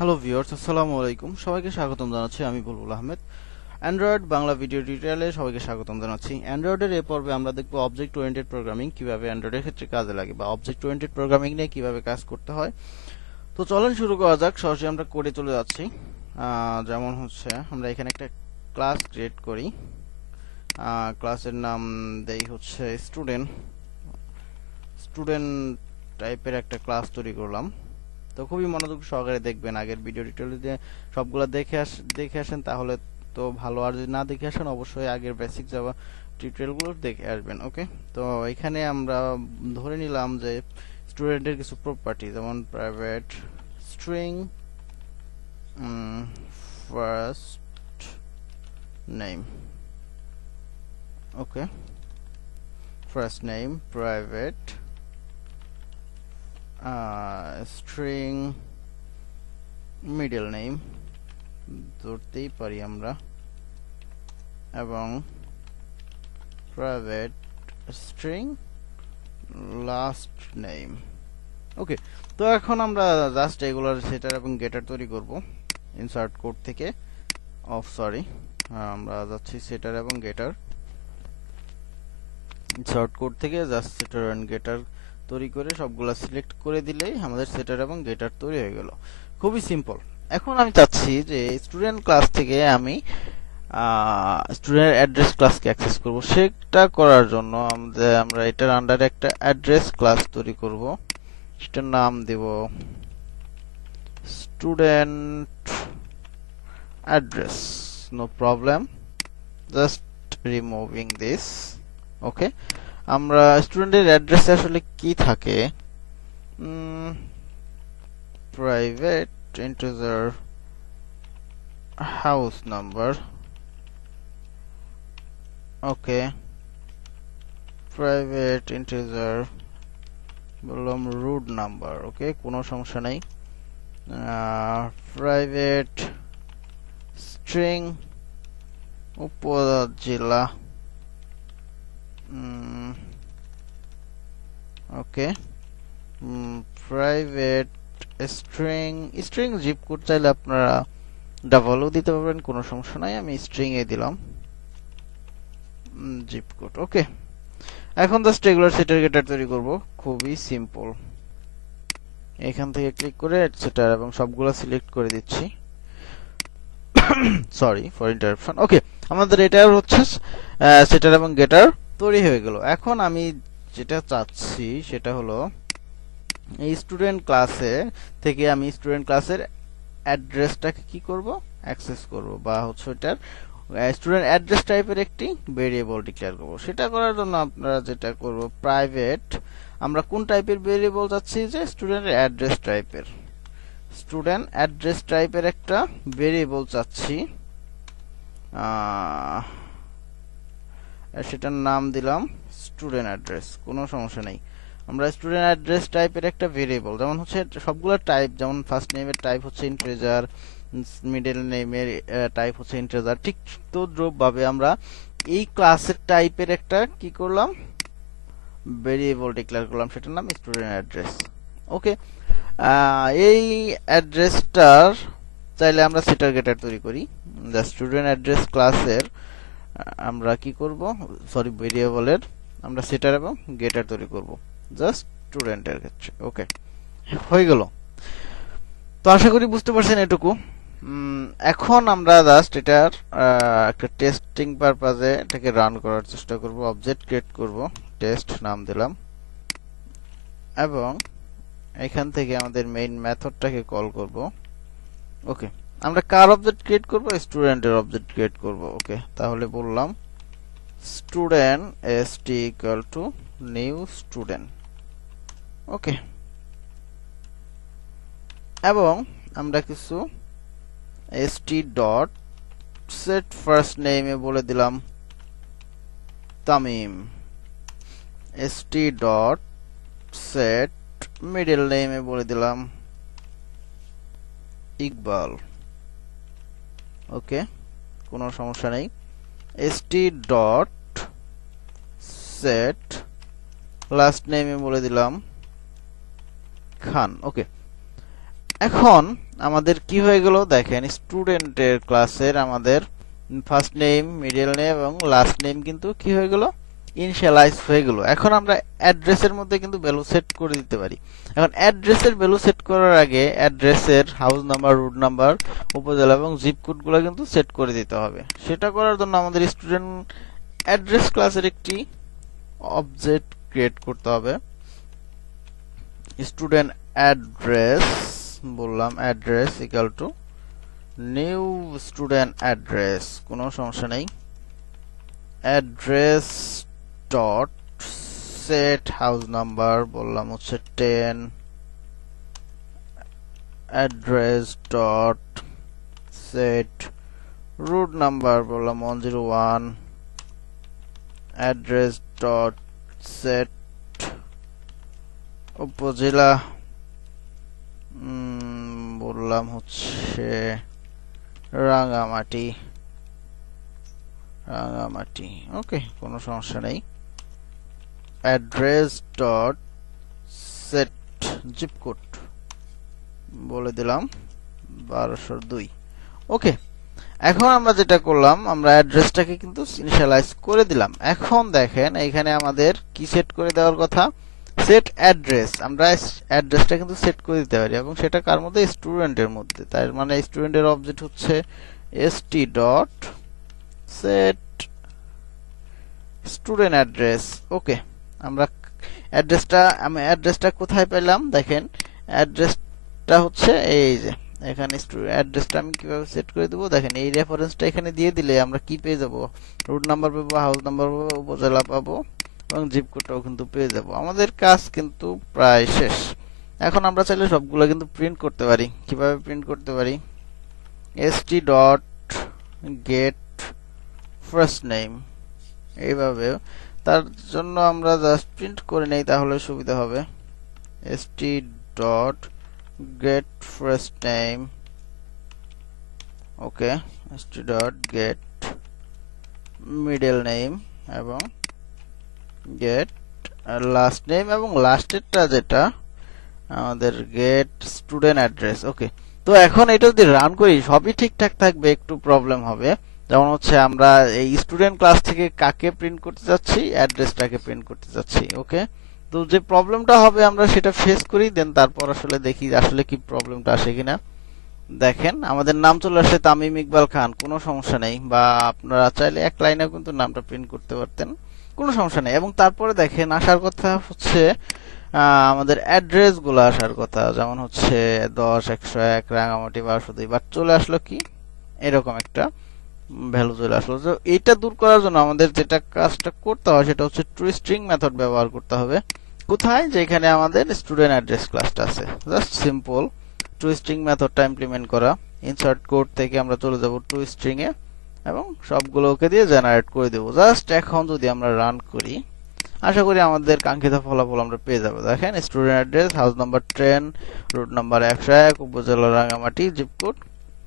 Hello viewers, আসসালামু আলাইকুম। সবাইকে স্বাগতম জানাচ্ছি, আমি বুলবুল আহমেদ। অ্যান্ড্রয়েড বাংলা ভিডিও টিউটোরিয়ালে সবাইকে স্বাগতম জানাচ্ছি। অ্যান্ড্রয়েডের এই পর্বে আমরা দেখব অবজেক্ট ওরিয়েন্টেড প্রোগ্রামিং কিভাবে অ্যান্ড্রয়েডের ক্ষেত্রে কাজে লাগে বা অবজেক্ট ওরিয়েন্টেড প্রোগ্রামিং নিয়ে কিভাবে কাজ করতে হয়। তো চলেন শুরু করা যাক। সরাসরি আমরা কোডে চলে যাচ্ছি। যেমন হচ্ছে আমরা এখানে একটা ক্লাস ক্রিয়েট করি। ক্লাসের নাম দেই হচ্ছে স্টুডেন্ট টাইপের একটা ক্লাস তৈরি করলাম। তো খুবই মনোযোগ সহকারে দেখবেন, আগের ভিডিও টিউটোরিয়ালে সবগুলো দেখে আসেন, তাহলে তো ভালো। আর যদি না দেখে আসেন অবশ্যই আগের বেসিক জাভা টিউটোরিয়ালগুলো দেখে আসবেন। ওকে, তো এখানে আমরা ধরে নিলাম যে স্টুডেন্টের কিছু প্রপার্টি, যেমন private string first name. Okay, first name private string middle name ধরতেই পারি আমরা, এবং private string last name. Okay, তো এখন আমরা জাস্ট এগুলার সেটার এবং গেটার তৈরি করব ইনসার্ট কোড থেকে। আমরা যাচ্ছি সেটার এবং গেটার। ইনসার্ট কোড থেকে জাস্ট সেটার এন্ড গেটার তৈরি করে সবগুলা সিলেক্ট করে দিলেই আমাদের সেটার এবং গেটার তৈরি হয়ে গেল। খুবই সিম্পল। এখন আমি চাচ্ছি যে স্টুডেন্ট ক্লাস থেকে আমি স্টুডেন্ট অ্যাড্রেস ক্লাসকে অ্যাক্সেস করব। সেটা করার জন্য আমরা এটার আন্ডারে একটা অ্যাড্রেস ক্লাস তৈরি করব। সেটার নাম দেব student address. No problem, just removing this. Okay, আমরা স্টুডেন্টের অ্যাড্রেসে আসলে কি থাকে? Private integer house number. Okay, private integer বললাম রুট নাম্বার। ওকে, কোনো সমস্যা নাই। Private string upazila. Okay, private string zip code চাইলে আপনারা ডাবলও দিতে পারবেন, কোনো সমস্যা নাই। আমি স্ট্রিং এ দিলাম জিপ কোড। ওকে, এখন জাস্ট রেগুলার সেটার গেটার তৈরি করব। খুবই সিম্পল। এখান থেকে ক্লিক করে সেটার এবং সবগুলো সিলেক্ট করে দিচ্ছি। Sorry for interruption. ওকে, আমাদের এটা হচ্ছে সেটার এবং গেটার তৈরি হয়ে গেল। এখন আমি যেটা চাচ্ছি সেটা হলো এই স্টুডেন্ট ক্লাসে থেকে আমি স্টুডেন্ট ক্লাসের অ্যাড্রেসটাকে কি করব? অ্যাক্সেস করব, বা হচ্ছে এটার স্টুডেন্ট অ্যাড্রেস টাইপের একটি ভেরিয়েবল ডিক্লেয়ার করব। সেটা করার জন্য আপনারা যেটা করব, প্রাইভেট, আমরা কোন টাইপের ভেরিয়েবল চাচ্ছি? যে স্টুডেন্ট অ্যাড্রেস টাইপের, স্টুডেন্ট অ্যাড্রেস টাইপের একটা ভেরিয়েবল চাচ্ছি। সেটার নাম দিলাম স্টুডেন্ট অ্যাড্রেস, কোনো সমস্যা নেই। আমরা স্টুডেন্ট অ্যাড্রেস টাইপের একটা ভেরিয়েবল, যেমন হচ্ছে সবগুলো টাইপ, যেমন ফার্স্ট নেমের টাইপ হচ্ছে ইন্টিজার, মিডল নেমের টাইপ হচ্ছে ইন্টিজার, ঠিক তদ্রূপভাবে আমরা এই ক্লাসের টাইপের একটা কি করলাম? ভেরিয়েবল ডিক্লেয়ার করলাম, সেটার নাম স্টুডেন্ট অ্যাড্রেস। ওকে, এই অ্যাড্রেসটার চাইলে আমরা সেটার গেটার তৈরি করি। দ্য স্টুডেন্ট অ্যাড্রেস ক্লাসের আমরা কি করব? সরি, ভেরিয়েবলের আমরা সেটার এবং গেটার তৈরি করব জাস্ট স্টুডেন্টের ক্ষেত্রে। ওকে, হয়ে গেল। তো আশা করি বুঝতে পারছেন এটুকু। এখন আমরা জাস্ট এটার একটা টেস্টিং পারপাজে এটাকে রান করার চেষ্টা করব। অবজেক্ট ক্রিয়েট করব, টেস্ট নাম দিলাম, এবং এখান থেকে আমাদের মেইন মেথডটাকে কল করব। ওকে, আমরা কার অবজেক্ট ক্রিয়েট করব? স্টুডেন্টের অবজেক্ট ক্রিয়েট করব। ওকে, তাহলে বললাম student st equal to new student. Okay, এবং আমরা কিছু st ডট সেট ফার্স্ট নেমে বলে দিলাম Tamim, st dot set middle নেমে বলে দিলাম ইকবাল। ওকে, কোনো সমস্যা নেই। st ডট সেট লাস্ট নেমে বলে দিলাম খান। ওকে, এখন আমাদের কি হয়ে গেল দেখেন, স্টুডেন্টের ক্লাসের আমাদের ফার্স্ট নেম, মিডল নেম এবং লাস্ট নেম কিন্তু কি হয়ে গেল, ইনিশিয়ালাইজ হয়ে গেল। এখন আমরা অ্যাড্রেসের মধ্যে কিন্তু ভ্যালু সেট করে দিতে পারি। এখন অ্যাড্রেসের ভ্যালু সেট করার আগে অ্যাড্রেসের হাউস নাম্বার, রুট নাম্বার, উপজেলা এবং জিপ কোডগুলো কিন্তু সেট করে দিতে হবে। সেটা করার জন্য আমাদের স্টুডেন্ট অ্যাড্রেস ক্লাসের একটি অবজেক্ট ক্রিয়েট করতে হবে। স্টুডেন্ট অ্যাড্রেস বললাম, address equal to new student address, কোনো সমস্যা নেই। Address dot set house number বললাম হচ্ছে 10, address dot set route number বললাম 101, অ্যাড্রেস ডট সেট উপজেলা বললাম হচ্ছে রাঙামাটি, ওকে, কোনো সমস্যা নেই। Address dot set zip code বলে দিলাম 1202। ওকে, এখন আমরা যেটা করলাম, আমরা অ্যাড্রেসটাকে কিন্তু ইনিশিয়ালাইজ করে দিলাম। এখন দেখেন এইখানে আমাদের কি সেট করে দেওয়ার কথা, সেট অ্যাড্রেস। আমরা অ্যাড্রেসটা কিন্তু সেট করে দিতে পারি এবং সেটা কার মধ্যে, স্টুডেন্টের মধ্যে। তার মানে স্টুডেন্টের অবজেক্ট হচ্ছে st dot set student address. Okay, আমরা অ্যাড্রেসটা কোথায় পেলাম দেখেন, অ্যাড্রেসটা হচ্ছে এই যে এখানে। অ্যাড্রেসটা আমি কিভাবে সেট করে দেবো দেখেন, এই রেফারেন্সটা এখানে দিয়ে দিলে আমরা কি পেয়ে যাব, রুট নাম্বার পাবো, হাউস নাম্বার পাবো, উপজেলা পাবো এবং জিপ কোডটাও কিন্তু পেয়ে যাব। আমাদের কাজ কিন্তু প্রায় শেষ। এখন আমরা চাইলে সবগুলো কিন্তু প্রিন্ট করতে পারি। কিভাবে প্রিন্ট করতে পারি, st dot get first name, এইভাবে। তার জন্য আমরা জাস্ট প্রিন্ট করে নেই, তাহলে সুবিধা হবে। st dot get first name, okay, st dot get middle name এবং গেট লাস্ট নেম, এবং লাস্টেরটা যেটা আমাদের গেট স্টুডেন্ট অ্যাড্রেস। ওকে, তো এখন এটা যদি রান করি সবই ঠিকঠাক থাকবে, একটু প্রবলেম হবে। যেমন হচ্ছে আমরা এই স্টুডেন্ট ক্লাস থেকে কাকে প্রিন্ট করতে যাচ্ছি, অ্যাড্রেসটাকে প্রিন্ট করতে যাচ্ছি। ওকে, তো যে প্রবলেমটা হবে আমরা সেটা ফেস করি, দেন তারপর আসলে দেখি আসলে কি প্রবলেমটা আসে কিনা। দেখেন আমাদের নাম চলে আসে তামিম ইকবাল খান, কোনো সমস্যা নেই, বা আপনারা চাইলে এক লাইনে কিন্তু নামটা প্রিন্ট করতে পারতেন, কোনো সমস্যা নেই। এবং তারপরে দেখেন আসার কথা হচ্ছে আমাদের অ্যাড্রেস গুলো আসার কথা, যেমন হচ্ছে 10, 101, রাঙামাটি 1202, বাট চলে আসলো কি এরকম একটা ভ্যালু চলে আসলো। তো এটা দূর করার জন্য আমাদের যেটা কাজটা করতে হয় সেটা হচ্ছে টু স্ট্রিং মেথড ব্যবহার করতে হবে। কোথায়, যেখানে আমাদের স্টুডেন্ট অ্যাড্রেস ক্লাসটা আছে। জাস্ট সিম্পল টু স্ট্রিং মেথডটা ইমপ্লিমেন্ট করা। ইনসার্ট কোড থেকে আমরা চলে যাব টু স্ট্রিং এ এবং সবগুলোকে দিয়ে জেনারেট করে দেব। জাস্ট এখন যদি আমরা রান করি, আশা করি আমাদের কাঙ্ক্ষিত ফলাফল আমরা পেয়ে যাবো। দেখেন student address, house number 10, route number 101, উপজেলা রাঙামাটি, জিপ কোড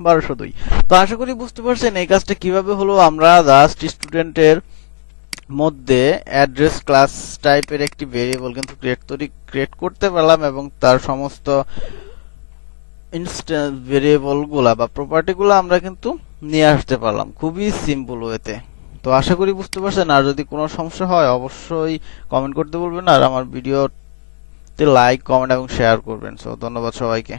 1202। তো আশা করি বুঝতে পারছেন এই কাজটা কিভাবে হলো। আমরা জাস্ট স্টুডেন্টের মধ্যে অ্যাড্রেস ক্লাস টাইপের একটি ভেরিয়েবল কিন্তু ক্রিয়েট করতে পারলাম এবং তার সমস্ত ইনস্ট্যান্স ভেরিয়েবল গুলা বা প্রপার্টি গুলা আমরা কিন্তু নিয়ে আসতে পারলাম খুবই সিম্পল ওয়েতে। তো আশা করি বুঝতে পারছেন। আর যদি কোনো সমস্যা হয় অবশ্যই কমেন্ট করতে বলবেন, আর আমার ভিডিওতে লাইক, কমেন্ট এবং শেয়ার করবেন। সো ধন্যবাদ সবাইকে।